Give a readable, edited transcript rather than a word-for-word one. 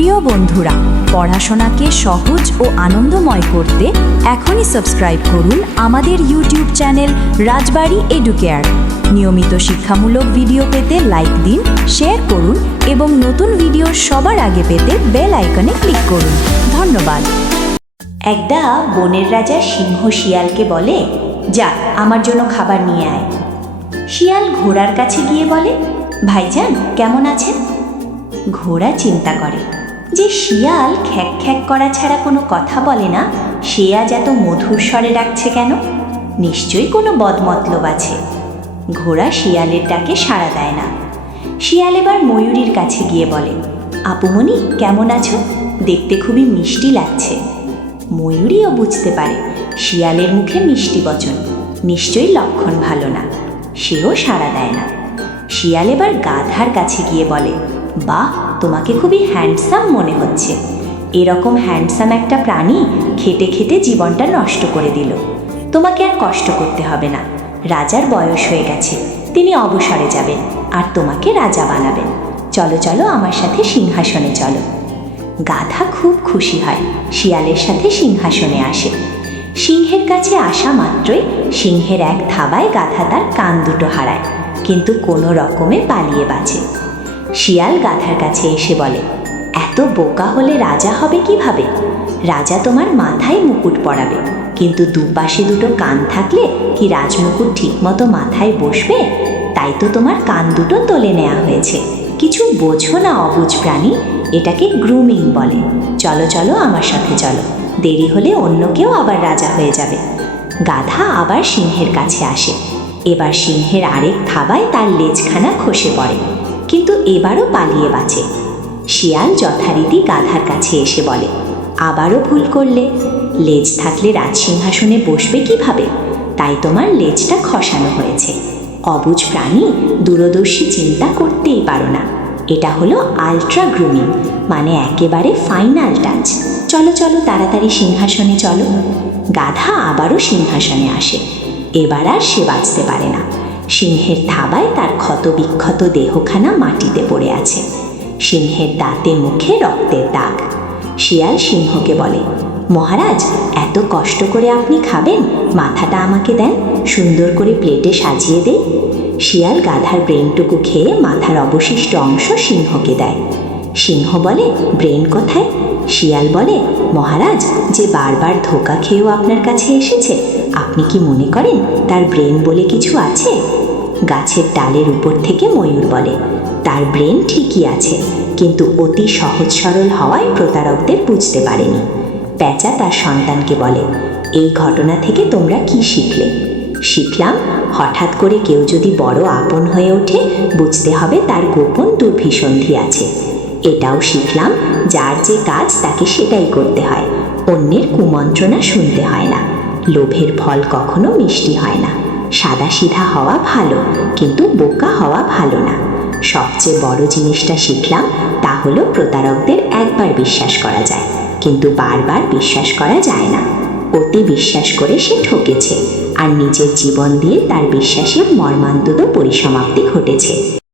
প্রিয় বন্ধুরা, পড়াশোনাকে সহজ ও আনন্দময় করতে এখনই সাবস্ক্রাইব করুন আমাদের ইউটিউব চ্যানেল রাজবাড়ি এডুকেয়ার। নিয়মিত শিক্ষামূলক ভিডিও পেতে লাইক দিন, শেয়ার করুন এবং নতুন ভিডিও সবার আগে পেতে বেল আইকনে ক্লিক করুন। ধন্যবাদ। একদা বনের রাজা সিংহ শিয়ালকে বলে, যা আমার জন্য খাবার নিয়ে আয়। শিয়াল ঘোড়ার কাছে গিয়ে বলে, ভাইজান কেমন আছেন? ঘোড়া চিন্তা করে যে শিয়াল খ্যাক খ্যাক করা ছাড়া কোনো কথা বলে না, সে আজ এত মধুর স্বরে ডাকছে কেন? নিশ্চয়ই কোনো বদমতলব আছে। ঘোড়া শিয়ালের ডাকে সাড়া দেয় না। শিয়াল এবার ময়ূরীর কাছে গিয়ে বলে, আপুমণি কেমন আছো? দেখতে খুবই মিষ্টি লাগছে। ময়ূরীও বুঝতে পারে শিয়ালের মুখে মিষ্টি বচন, নিশ্চয়ই লক্ষণ ভালো না। সেও সাড়া দেয় না। শিয়াল এবার গাধার কাছে গিয়ে বলে, বাহ, তোমাকে খুবই হ্যান্ডসাম মনে হচ্ছে। এরকম হ্যান্ডসাম একটা প্রাণী খেটে খেটে জীবনটা নষ্ট করে দিল। তোমাকে আর কষ্ট করতে হবে না। রাজার বয়স হয়ে গেছে, তিনি অবসরে যাবেন আর তোমাকে রাজা বানাবেন। চলো চলো আমার সাথে সিংহাসনে চলো। গাধা খুব খুশি হয়, শিয়ালের সাথে সিংহাসনে আসে। সিংহের কাছে আসা মাত্রই সিংহের এক থাবায় গাধা তার কান দুটো হারায়, কিন্তু কোনো রকমে পালিয়ে বাঁচে। শিয়াল গাধার কাছে এসে বলে, এত বোকা হলে রাজা হবে কিভাবে? রাজা তোমার মাথায় মুকুট পরাবে, কিন্তু দুপাশে দুটো কান থাকলে কি রাজমুকুট ঠিকমতো মাথায় বসবে? তাই তো তোমার কান দুটো তোলে নেওয়া হয়েছে। কিছু বোঝো না অবুঝ প্রাণী, এটাকে গ্রুমিং বলে। চলো চলো আমার সাথে চলো, দেরি হলে অন্য কেউ আবার রাজা হয়ে যাবে। গাধা আবার সিংহের কাছে আসে। এবার সিংহের আরেক থাবায় তার লেজখানা খসে পড়ে, কিন্তু এবারও পালিয়ে বাঁচে। শিয়াল যথারীতি গাধার কাছে এসে বলে, আবারও ভুল করলে। লেজ থাকলে রাজসিংহাসনে বসবে কিভাবে? তাই তোমার লেজটা খসানো হয়েছে। অবুঝ প্রাণী, দূরদর্শী চিন্তা করতেই পারো না। এটা হলো আলট্রা গ্রুমিং, মানে একেবারে ফাইনাল টাচ। চলো চলো তাড়াতাড়ি সিংহাসনে চলো। গাধা আবারও সিংহাসনে আসে। এবার আর সে বাঁচতে পারে না। সিংহের থাবায় তার ক্ষতবিক্ষত দেহখানা মাটিতে পড়ে আছে। সিংহের দাঁতে মুখে রক্তের দাগ। শিয়াল সিংহকে বলে, মহারাজ এত কষ্ট করে আপনি খাবেন, মাথাটা আমাকে দেন, সুন্দর করে প্লেটে সাজিয়ে দেয়। শিয়াল গাধার ব্রেনটুকু খেয়ে মাথার অবশিষ্ট অংশ সিংহকে দেয়। সিংহ বলে, ব্রেন কোথায়? শিয়াল বলে, মহারাজ যে বারবার ধোকা খেয়েও আপনার কাছে এসেছে, আপনি কি মনে করেন তার ব্রেন বলে কিছু আছে? গাছের ডালের উপর থেকে ময়ূর বলে, তার ব্রেন ঠিকই আছে, কিন্তু অতি সহজ সরল হওয়ায় প্রতারকদের বুঝতে পারেনি। প্যাঁচা তার সন্তানকে বলে, এই ঘটনা থেকে তোমরা কি শিখলে? শিখলাম, হঠাৎ করে কেউ যদি বড় আপন হয়ে ওঠে, বুঝতে হবে তার গোপন দুর্ভিসন্ধি আছে। এটাও শিখলাম, যার যে কাজ তাকে সেটাই করতে হয়, অন্যের কুমন্ত্রণা শুনতে হয় না। লোভের ফল কখনো মিষ্টি হয় না। সাদাসিধা হওয়া ভালো, কিন্তু বোকা হওয়া ভালো না। সবচেয়ে বড় জিনিসটা শিখলাম, তা হলো প্রতারকদের একবার বিশ্বাস করা যায়, কিন্তু বারবার বিশ্বাস করা যায় না। অতি বিশ্বাস করে সে ঠকেছে, আর নিজের জীবন দিয়ে তার বিশ্বাসের মর্মান্তুদ পরিসমাপ্তি ঘটেছে।